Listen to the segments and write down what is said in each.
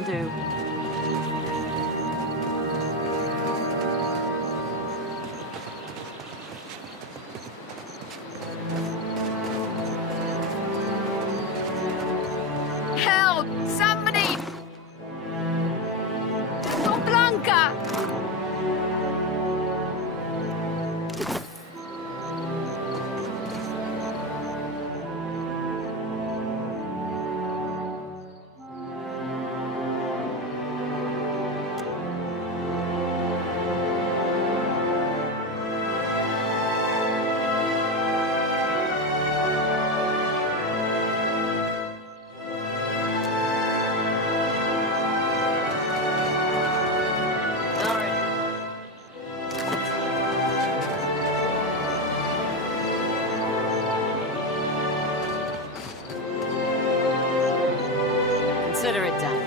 can do. Help! Somebody! Oh, Blanca! Consider it done.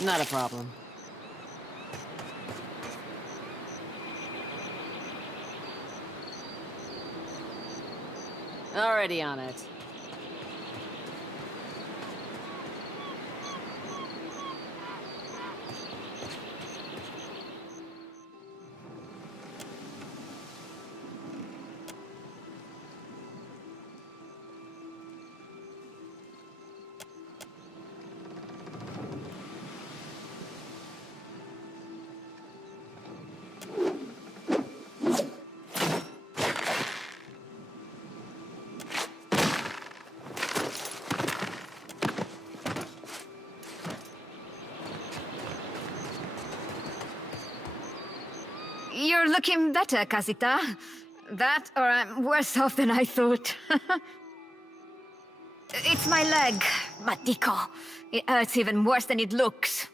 Not a problem. Already on it. You're looking better, Casita. That, or I'm worse off than I thought. It's my leg, Matico. It hurts even worse than it looks.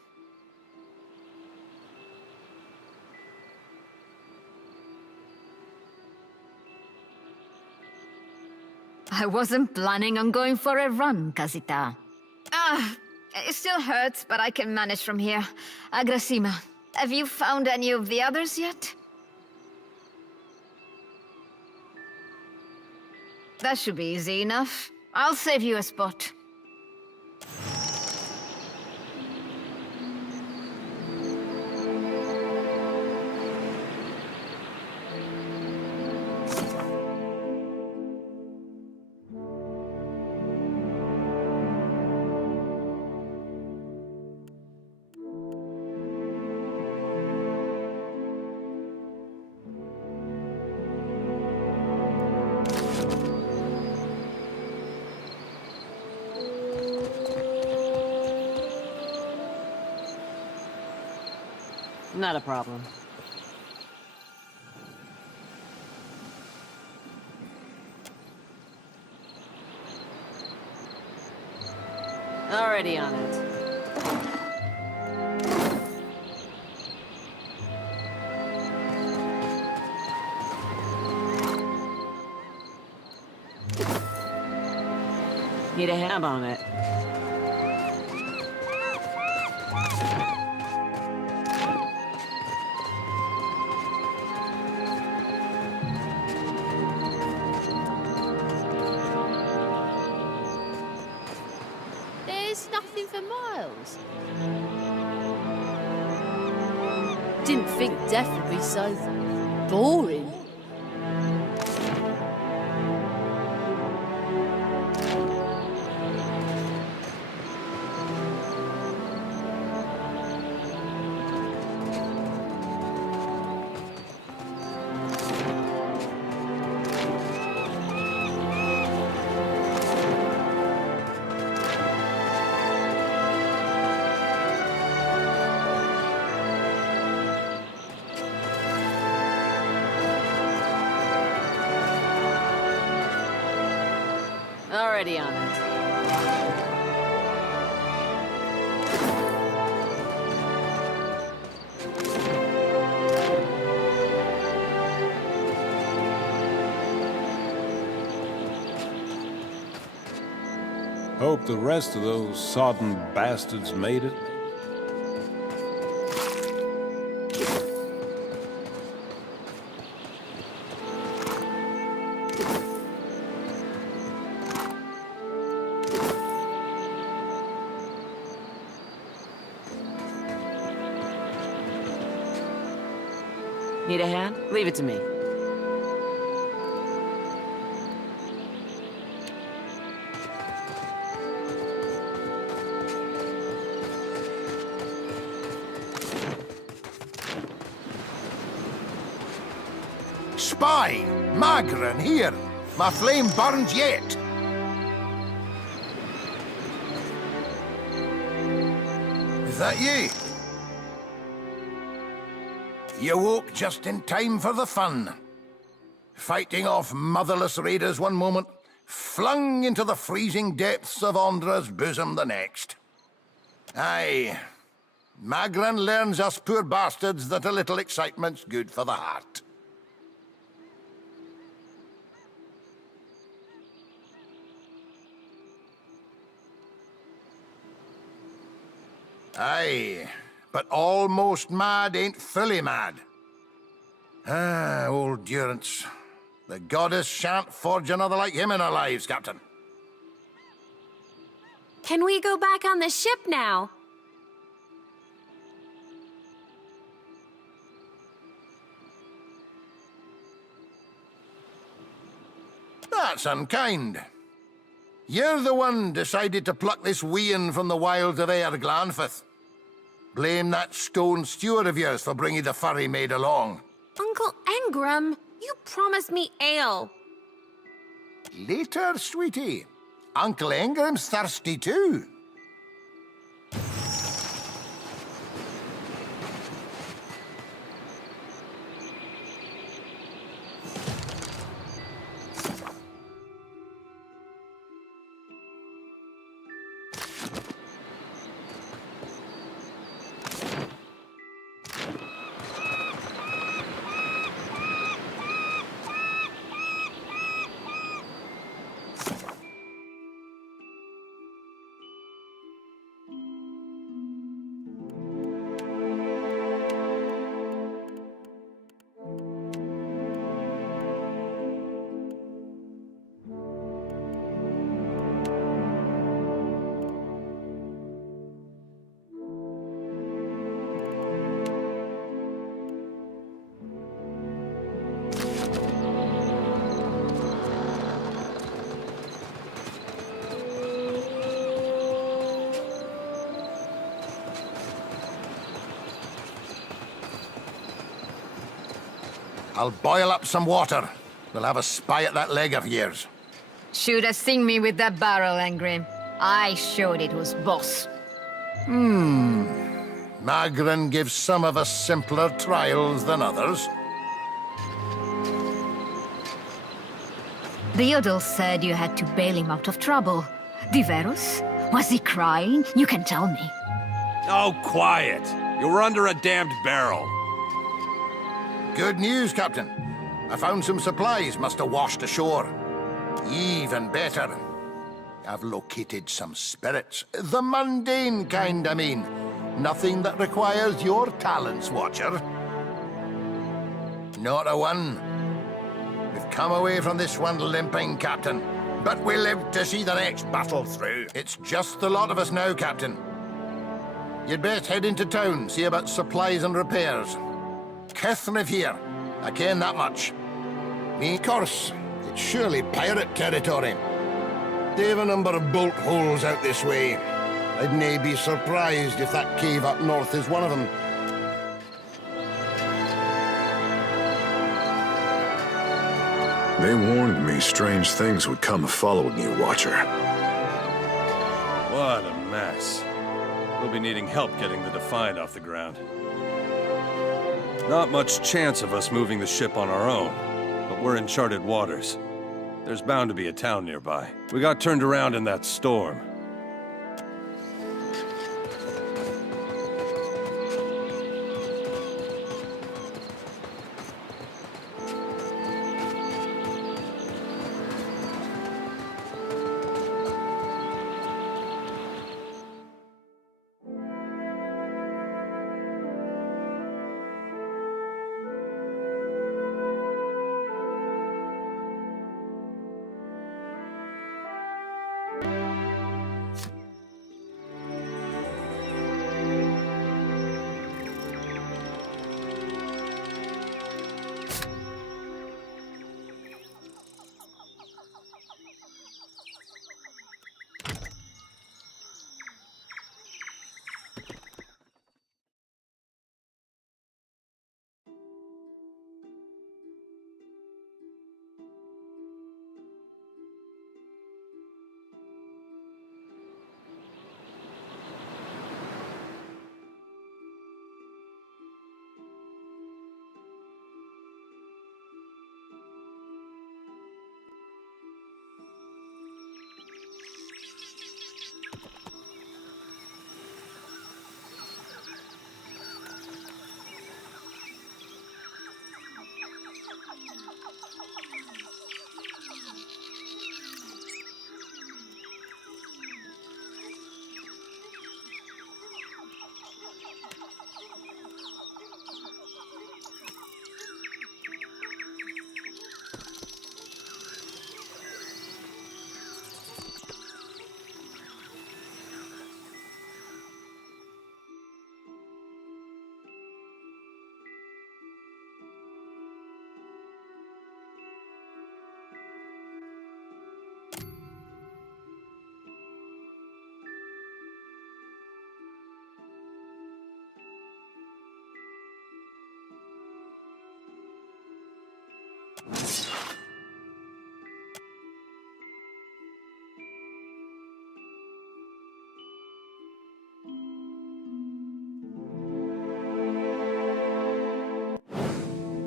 I wasn't planning on going for a run, Casita. It still hurts, but I can manage from here. Agrasima, have you found any of the others yet? That should be easy enough. I'll save you a spot. Not a problem. Already on it. Need a hand on it. There's nothing for miles. Didn't think death would be so boring. Already on it. Hope the rest of those sodden bastards made it. Need a hand? Leave it to me. Spy! Magran, here! My flame burns yet! Is that you? You woke just in time for the fun. Fighting off motherless raiders one moment, flung into the freezing depths of Ondra's bosom the next. Aye. Magran learns us poor bastards that a little excitement's good for the heart. Aye, but almost mad ain't fully mad. Ah, old Durance. The goddess shan't forge another like him in our lives, Captain. Can we go back on the ship now? That's unkind. You're the one decided to pluck this wean from the wilds of Aer Glanfith. Blame that stone steward of yours for bringing the furry maid along. Uncle Engram, you promised me ale. Later, sweetie. Uncle Engram's thirsty too. I'll boil up some water. We'll have a spy at that leg of yours. Should have seen me with that barrel, Engrim. I showed it was boss. Magran gives some of us simpler trials than others. The Yodel said you had to bail him out of trouble. Diverus? Was he crying? You can tell me. Oh, quiet! You were under a damned barrel. Good news, Captain. I found some supplies must have washed ashore. Even better. I've located some spirits. The mundane kind, I mean. Nothing that requires your talents, Watcher. Not a one. We've come away from this one limping, Captain. But we live to see the next battle through. It's just the lot of us now, Captain. You'd best head into town, see about supplies and repairs. Kithniv here. I ken that much. Me, of course. It's surely pirate territory. They've a number of bolt holes out this way. I'd nae be surprised if that cave up north is one of them. They warned me strange things would come following you, Watcher. What a mess. We'll be needing help getting the Defiant off the ground. Not much chance of us moving the ship on our own, but we're in charted waters. There's bound to be a town nearby. We got turned around in that storm.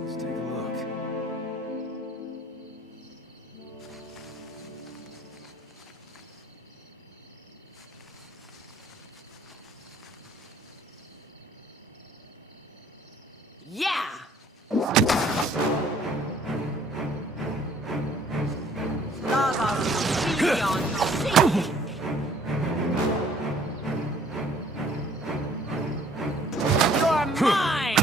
Let's take a look. Yeah! Lava beyond sea. You're mine!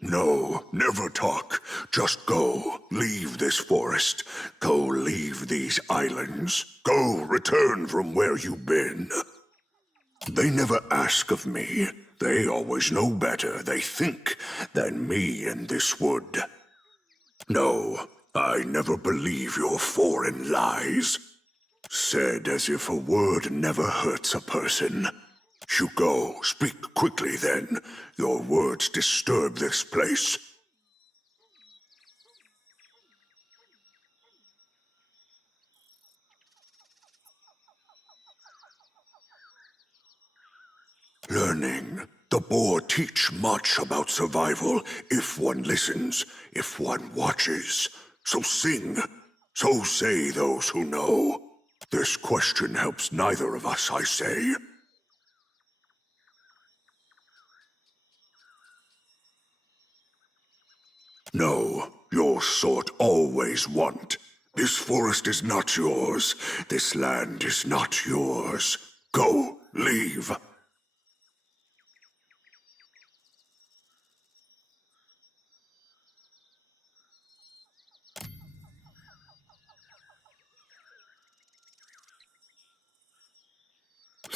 No, never talk. Just go. Leave this forest. Go leave these islands. Go return from where you've been. They never ask of me. They always know better, they think, than me in this wood. No, I never believe your foreign lies. Said as if a word never hurts a person. You go. Speak quickly, then. Your words disturb this place. Learning. The boar teach much about survival if one listens, if one watches. So sing. So say those who know. This question helps neither of us, I say. No, your sort always want. This forest is not yours. This land is not yours. Go, leave.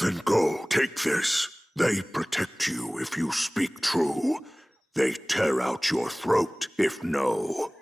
Then go, take this. They protect you if you speak true. They tear out your throat if no.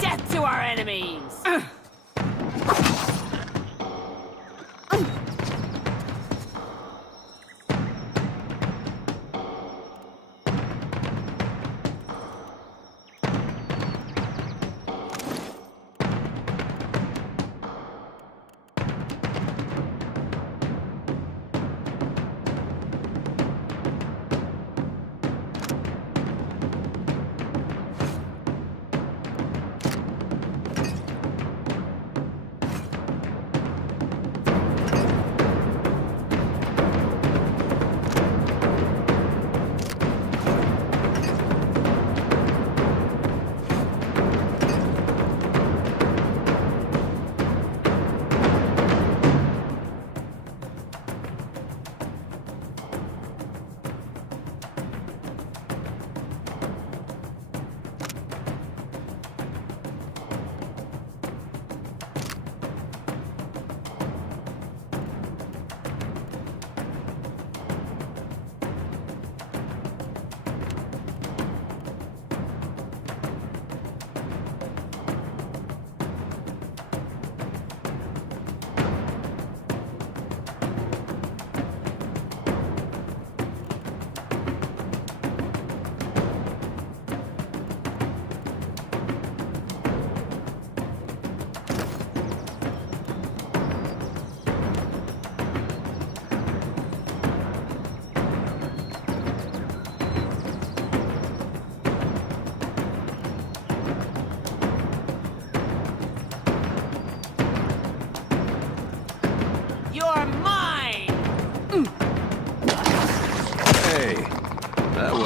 Death to our enemies!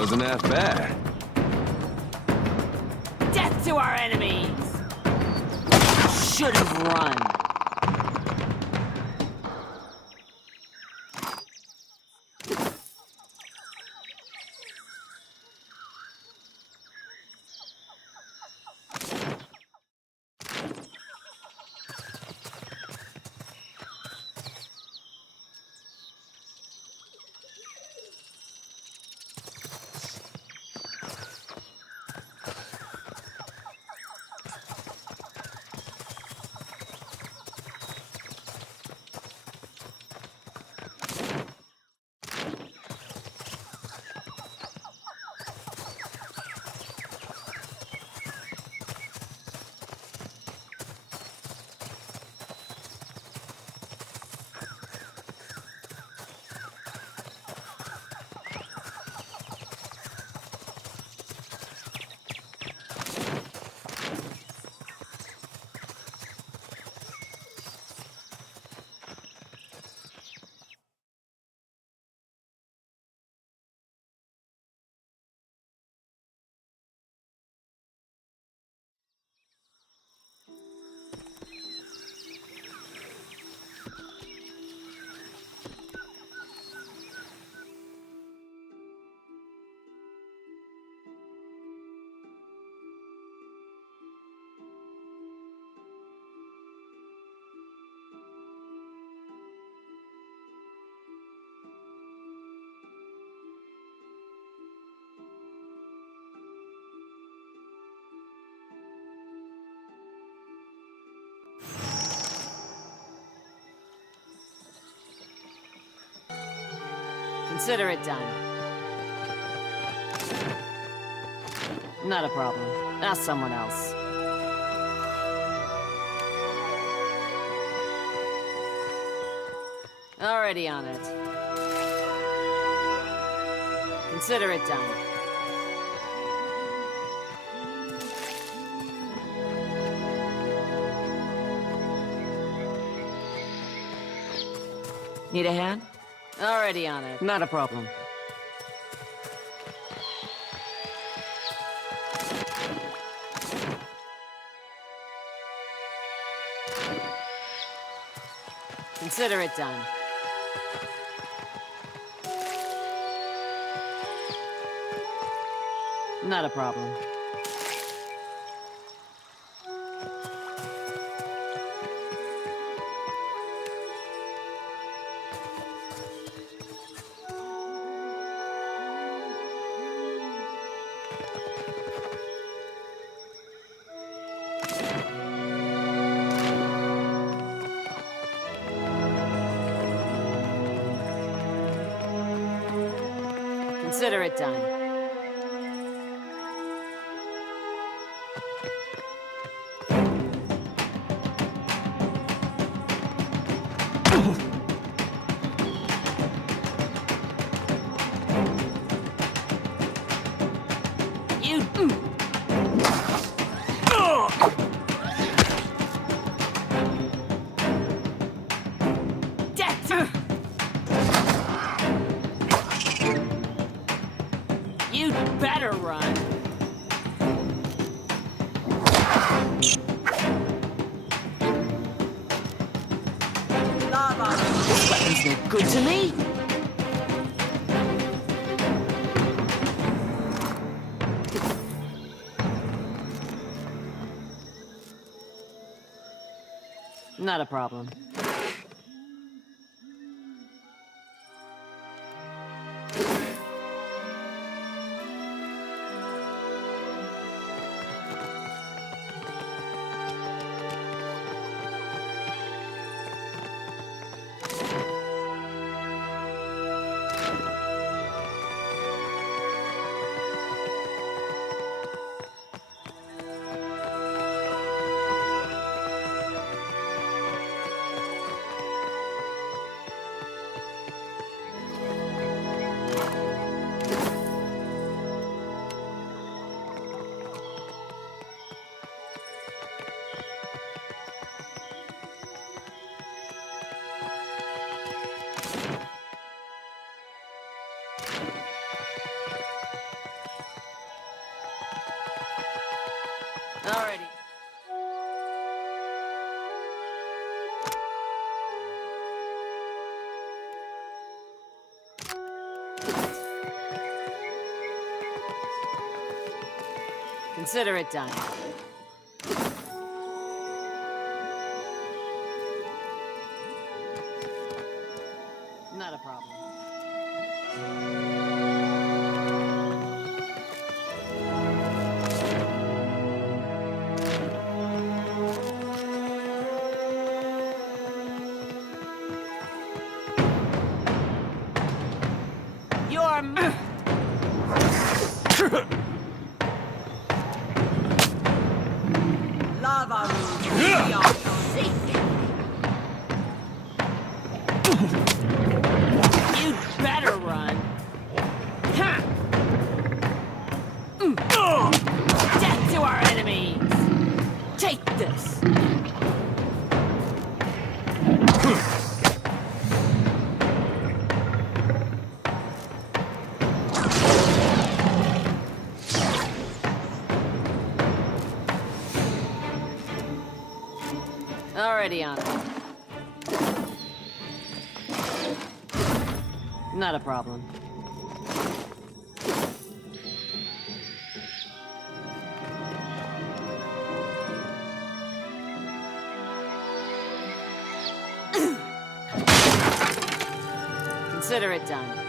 Wasn't half bad. Death to our enemies! Should have run. Consider it done. Not a problem. Ask someone else. Already on it. Consider it done. Need a hand? Already on it. Not a problem. Consider it done. Not a problem. Consider it done. You... Death! You'd better run. This weapon's no good to me. Not a problem. Alrighty. Consider it done. Not a problem. You're lava. You'd better run. Ha! Death to our enemies! Take this! Already on it. Not a problem. Consider it done.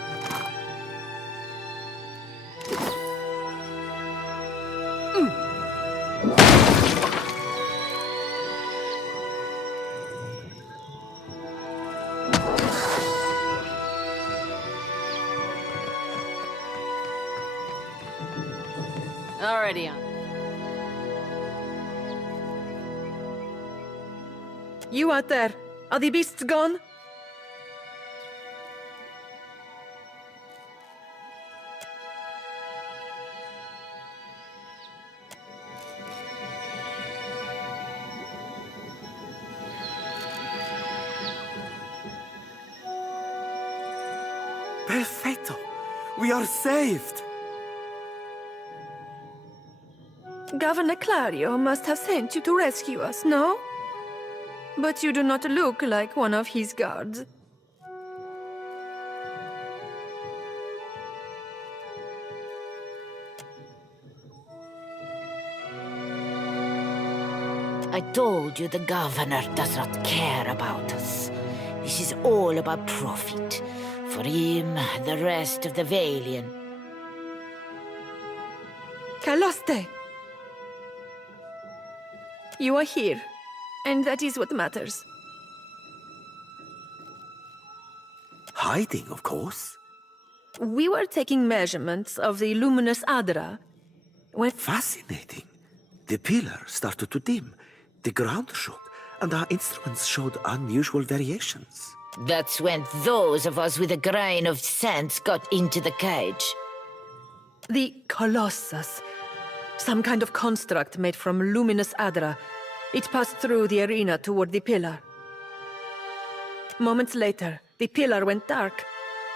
Already on. You out there, are the beasts gone? Perfetto! We are saved! Governor Clario must have sent you to rescue us, no? But you do not look like one of his guards. I told you the governor does not care about us. This is all about profit. For him, the rest of the Valiant. Caloste! You are here, and that is what matters. Hiding, of course. We were taking measurements of the luminous Adra when... Fascinating. The pillar started to dim, the ground shook, and our instruments showed unusual variations. That's when those of us with a grain of sense got into the cage. The Colossus. Some kind of construct made from luminous Adra. It passed through the arena toward the pillar. Moments later, the pillar went dark,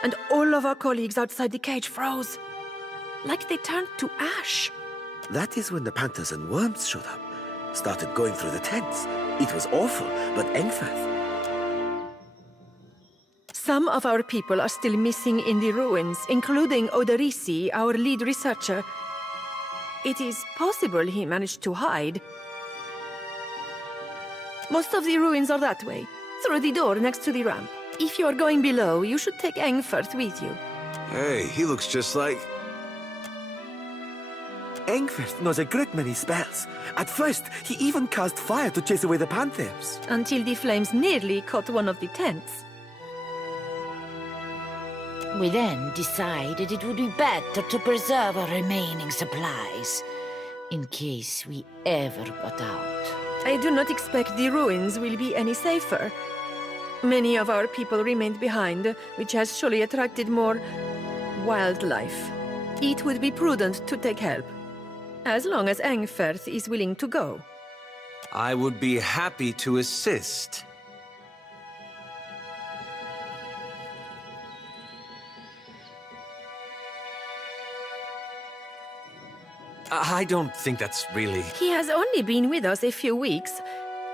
and all of our colleagues outside the cage froze. Like they turned to ash. That is when the panthers and worms showed up. Started going through the tents. It was awful, but Engfirth... Some of our people are still missing in the ruins, including Oderisi, our lead researcher. It is possible he managed to hide. Most of the ruins are that way, through the door next to the ramp. If you are going below, you should take Engfirth with you. Hey, he looks just like... Engfirth knows a great many spells. At first, he even cast fire to chase away the panthers. Until the flames nearly caught one of the tents. We then decided it would be better to preserve our remaining supplies, in case we ever got out. I do not expect the ruins will be any safer. Many of our people remained behind, which has surely attracted more... wildlife. It would be prudent to take help, as long as Engfirth is willing to go. I would be happy to assist. I don't think that's really... He has only been with us a few weeks.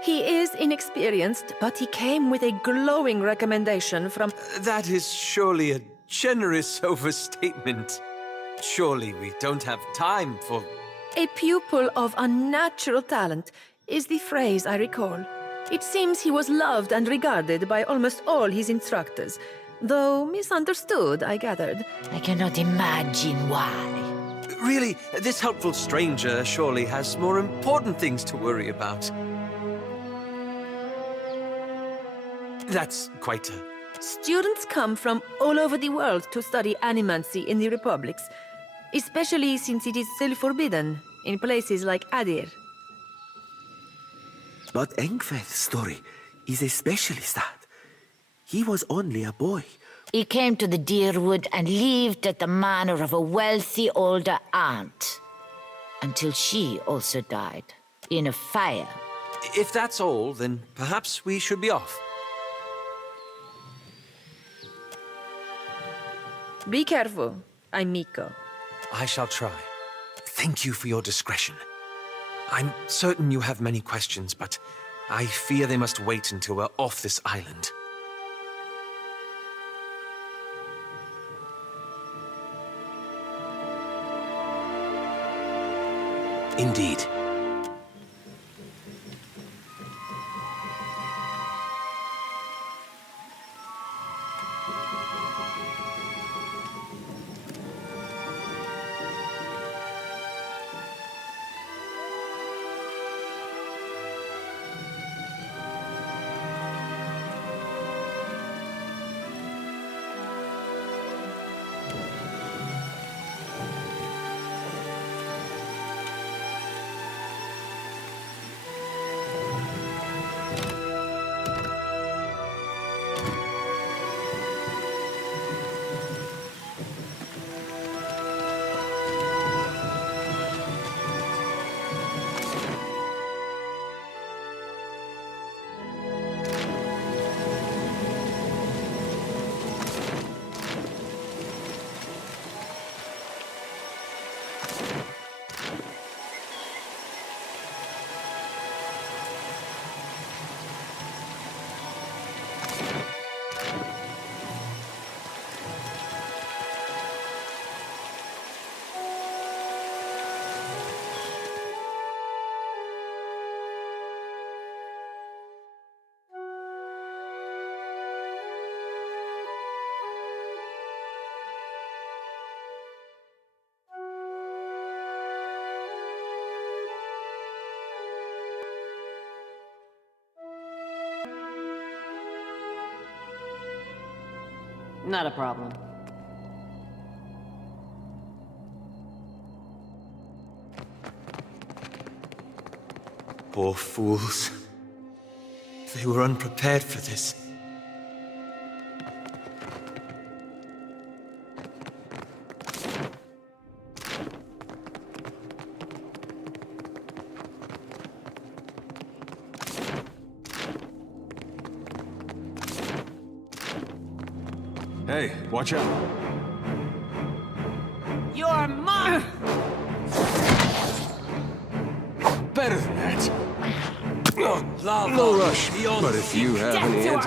He is inexperienced, but he came with a glowing recommendation from... That is surely a generous overstatement. Surely we don't have time for... A pupil of unnatural talent is the phrase I recall. It seems he was loved and regarded by almost all his instructors, though misunderstood, I gathered. I cannot imagine why. Really, this helpful stranger surely has more important things to worry about. That's quite a... Students come from all over the world to study animancy in the republics, especially since it is still forbidden in places like Adir. But Engfeth's story is especially sad. He was only a boy. He came to the Deerwood and lived at the manor of a wealthy older aunt, until she also died in a fire. If that's all, then perhaps we should be off. Be careful, amico. I shall try. Thank you for your discretion. I'm certain you have many questions, but I fear they must wait until we're off this island. Indeed. Not a problem. Poor fools. They were unprepared for this. Hey, watch out. You're mine! Better than that. No rush. But if you have any antidote,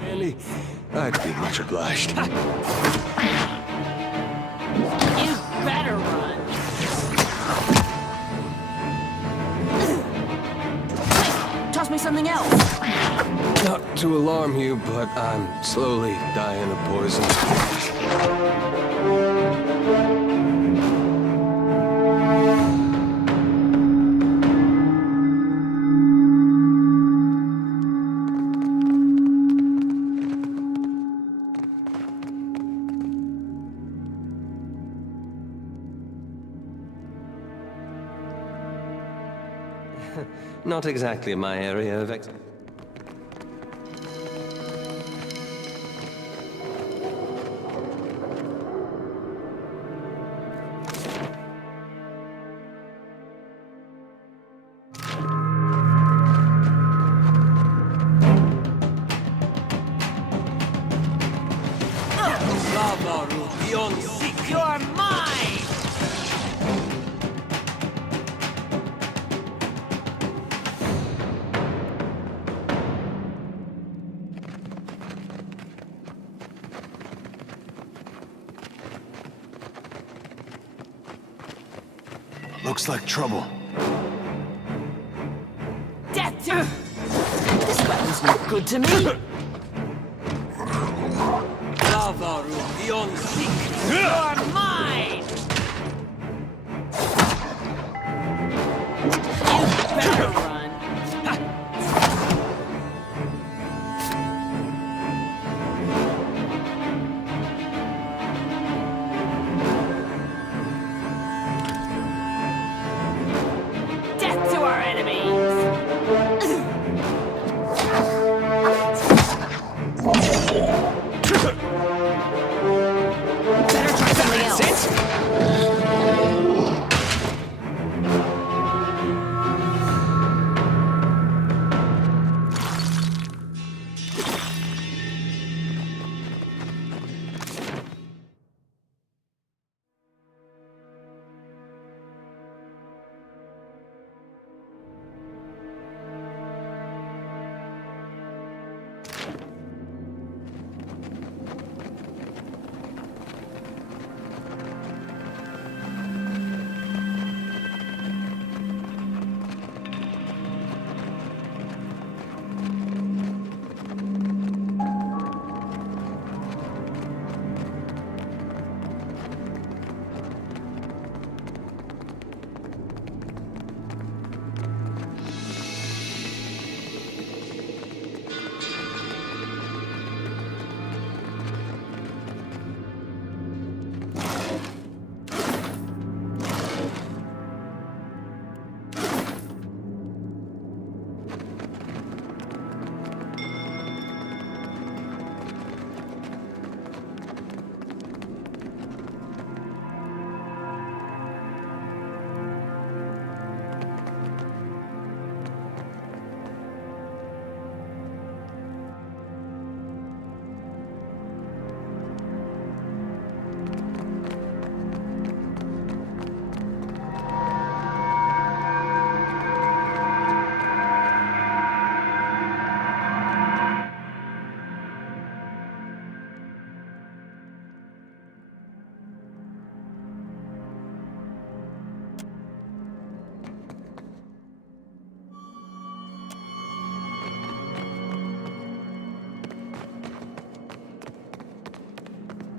Andy, I'd be much obliged. You better run. Toss me something else. Not to alarm you, but I'm slowly dying of poison. Not exactly my area of expertise. You're mine! Looks like trouble. Death to... This weapon's not good to me. You're mine! You better run. Death to our enemies! Better try something else.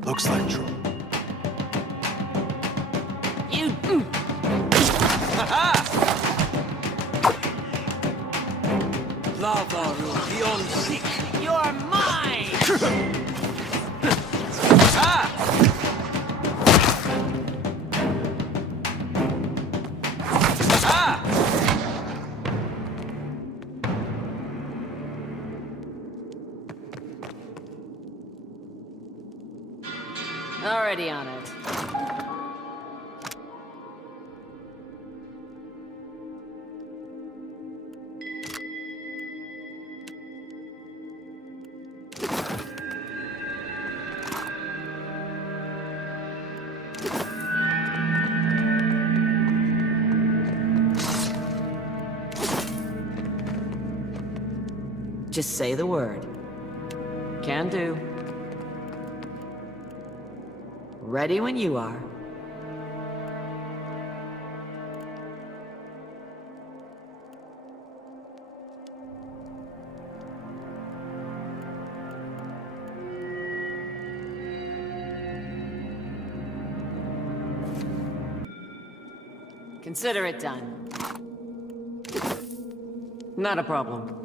Looks like trouble. You... Lava beyond seek. You're mine! Already on it. Just say the word. Can do. Ready when you are. Consider it done. Not a problem.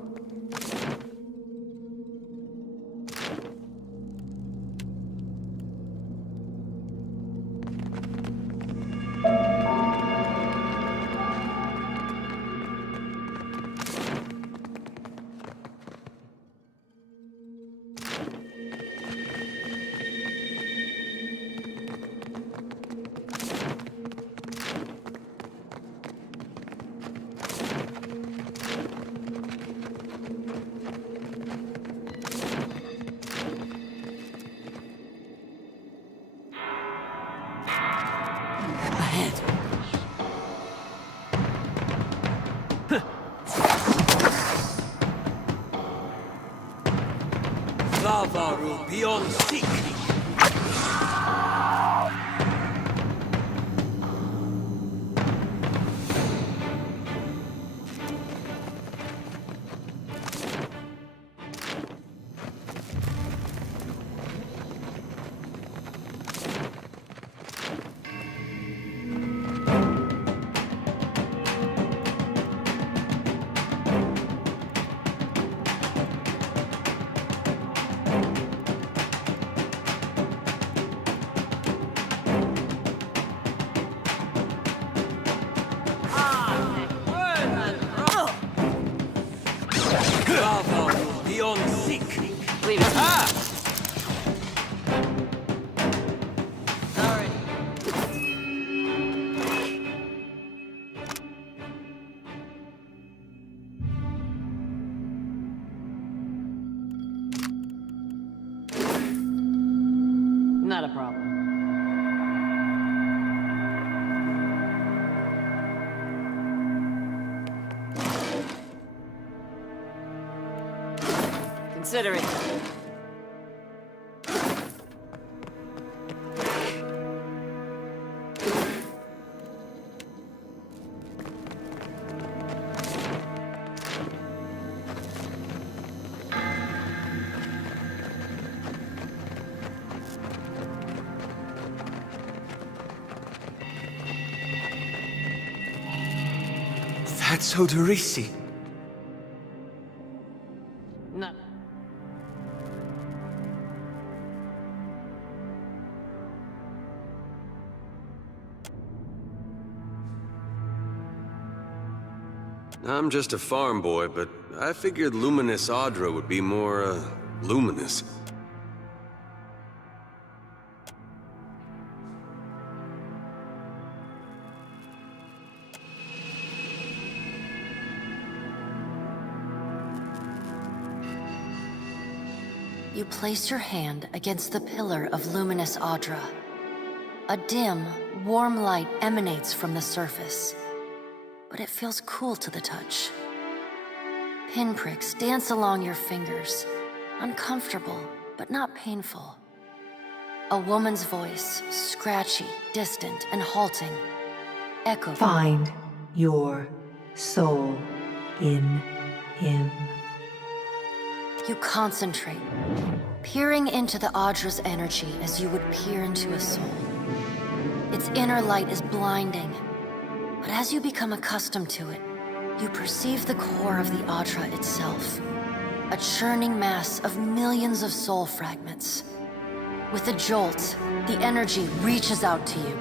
Lava beyond seek. Not a problem. Consider it. That's Odorisi. Not. I'm just a farm boy, but I figured Luminous Audra would be more, luminous. You place your hand against the pillar of Luminous Audra. A dim, warm light emanates from the surface, but it feels cool to the touch. Pinpricks dance along your fingers, uncomfortable, but not painful. A woman's voice, scratchy, distant, and halting, echoes. Find your soul in him. You concentrate, peering into the Audra's energy as you would peer into a soul. Its inner light is blinding, but as you become accustomed to it, you perceive the core of the Audra itself, a churning mass of millions of soul fragments. With a jolt, the energy reaches out to you.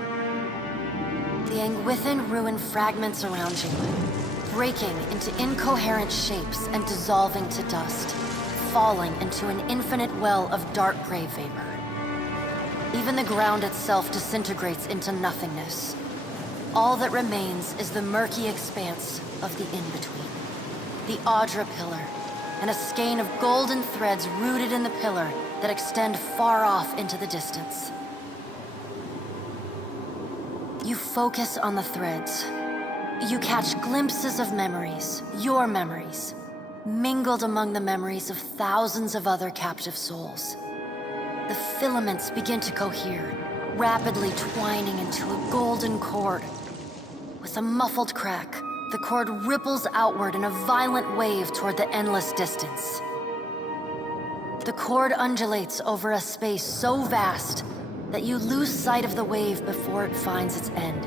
The Anguithan ruin fragments around you, breaking into incoherent shapes and dissolving to dust, falling into an infinite well of dark gray vapor. Even the ground itself disintegrates into nothingness. All that remains is the murky expanse of the in-between. The Audra Pillar, and a skein of golden threads rooted in the pillar that extend far off into the distance. You focus on the threads. You catch glimpses of memories, your memories, mingled among the memories of thousands of other captive souls. The filaments begin to cohere, rapidly twining into a golden cord. With a muffled crack, the cord ripples outward in a violent wave toward the endless distance. The cord undulates over a space so vast that you lose sight of the wave before it finds its end.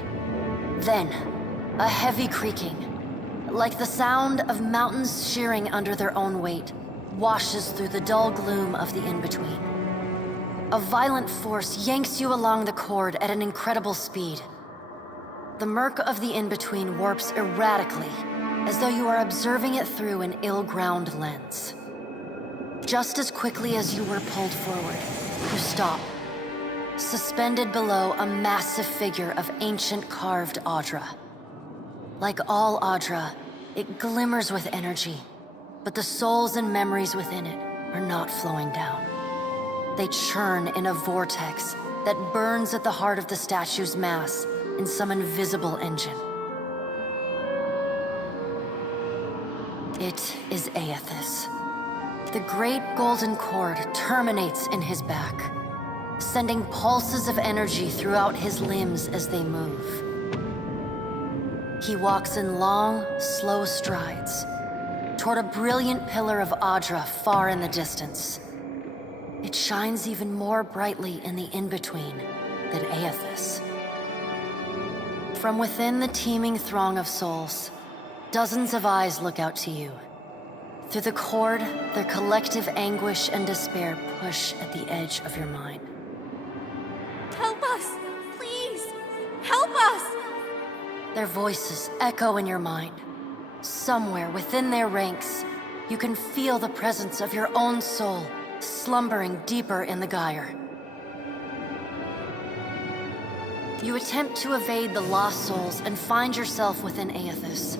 Then, a heavy creaking, like the sound of mountains shearing under their own weight, washes through the dull gloom of the in-between. A violent force yanks you along the cord at an incredible speed. The murk of the in-between warps erratically, as though you are observing it through an ill-ground lens. Just as quickly as you were pulled forward, you stop, suspended below a massive figure of ancient carved Audra. Like all Audra, it glimmers with energy, but the souls and memories within it are not flowing down. They churn in a vortex that burns at the heart of the statue's mass in some invisible engine. It is Aethys. The great golden cord terminates in his back, sending pulses of energy throughout his limbs as they move. He walks in long, slow strides toward a brilliant pillar of Audra far in the distance. It shines even more brightly in the in-between than Aethys. From within the teeming throng of souls, dozens of eyes look out to you. Through the cord, their collective anguish and despair push at the edge of your mind. Help us! Please! Help us! Their voices echo in your mind. Somewhere within their ranks, you can feel the presence of your own soul, slumbering deeper in the gyre. You attempt to evade the lost souls and find yourself within Aethys.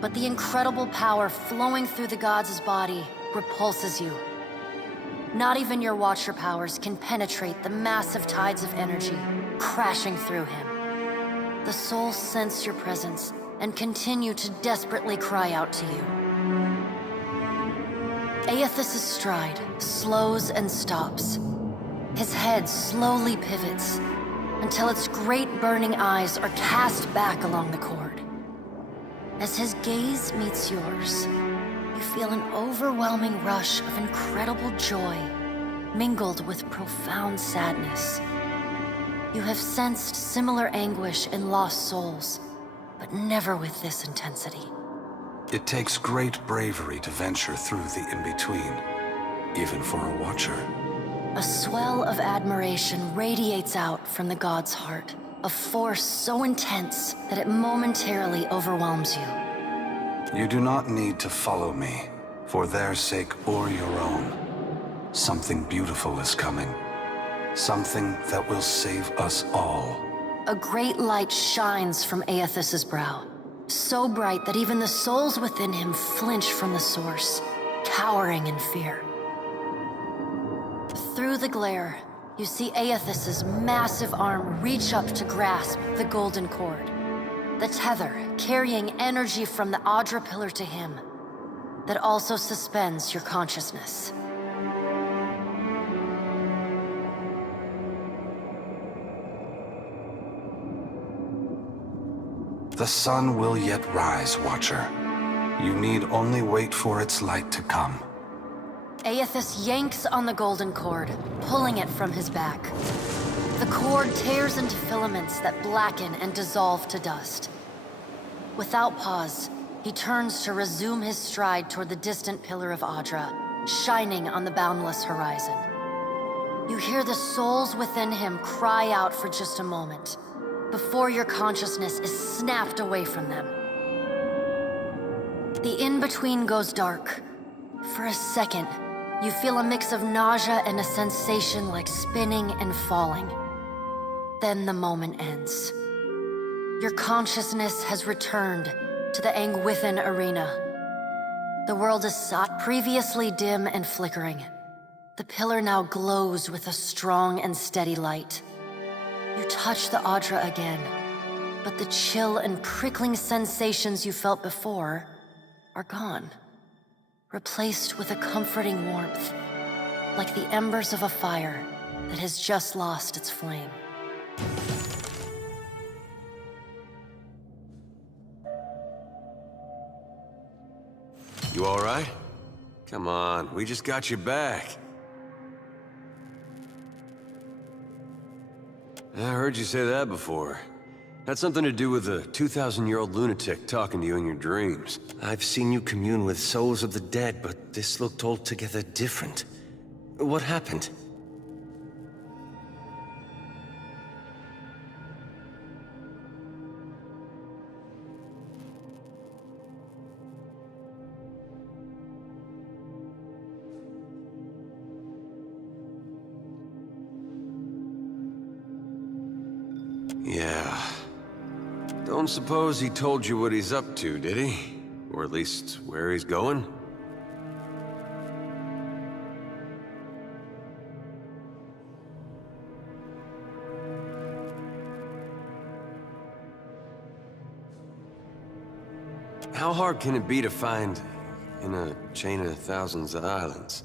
But the incredible power flowing through the gods' body repulses you. Not even your Watcher powers can penetrate the massive tides of energy crashing through him. The souls sense your presence and continue to desperately cry out to you. Aethys' stride slows and stops. His head slowly pivots until its great burning eyes are cast back along the cord. As his gaze meets yours, you feel an overwhelming rush of incredible joy, mingled with profound sadness. You have sensed similar anguish in lost souls, but never with this intensity. It takes great bravery to venture through the in-between, even for a Watcher. A swell of admiration radiates out from the god's heart, a force so intense that it momentarily overwhelms you. You do not need to follow me, for their sake or your own. Something beautiful is coming. Something that will save us all. A great light shines from Aethys' brow, so bright that even the souls within him flinch from the source, cowering in fear. Through the glare, you see Aethys' massive arm reach up to grasp the golden cord. The tether carrying energy from the Adra pillar to him, that also suspends your consciousness. The sun will yet rise, Watcher. You need only wait for its light to come. Aethys yanks on the golden cord, pulling it from his back. The cord tears into filaments that blacken and dissolve to dust. Without pause, he turns to resume his stride toward the distant pillar of Adra, shining on the boundless horizon. You hear the souls within him cry out for just a moment, before your consciousness is snapped away from them. The in-between goes dark. For a second, you feel a mix of nausea and a sensation like spinning and falling. Then the moment ends. Your consciousness has returned to the Angwithan arena. The world is sought previously dim and flickering. The pillar now glows with a strong and steady light. You touch the Adra again, but the chill and prickling sensations you felt before are gone, replaced with a comforting warmth, like the embers of a fire that has just lost its flame. You all right? Come on, we just got you back. I heard you say that before. Had something to do with a 2,000-year-old lunatic talking to you in your dreams. I've seen you commune with souls of the dead, but this looked altogether different. What happened? Yeah. Don't suppose he told you what he's up to, did he? Or at least where he's going? How hard can it be to find in a chain of thousands of islands?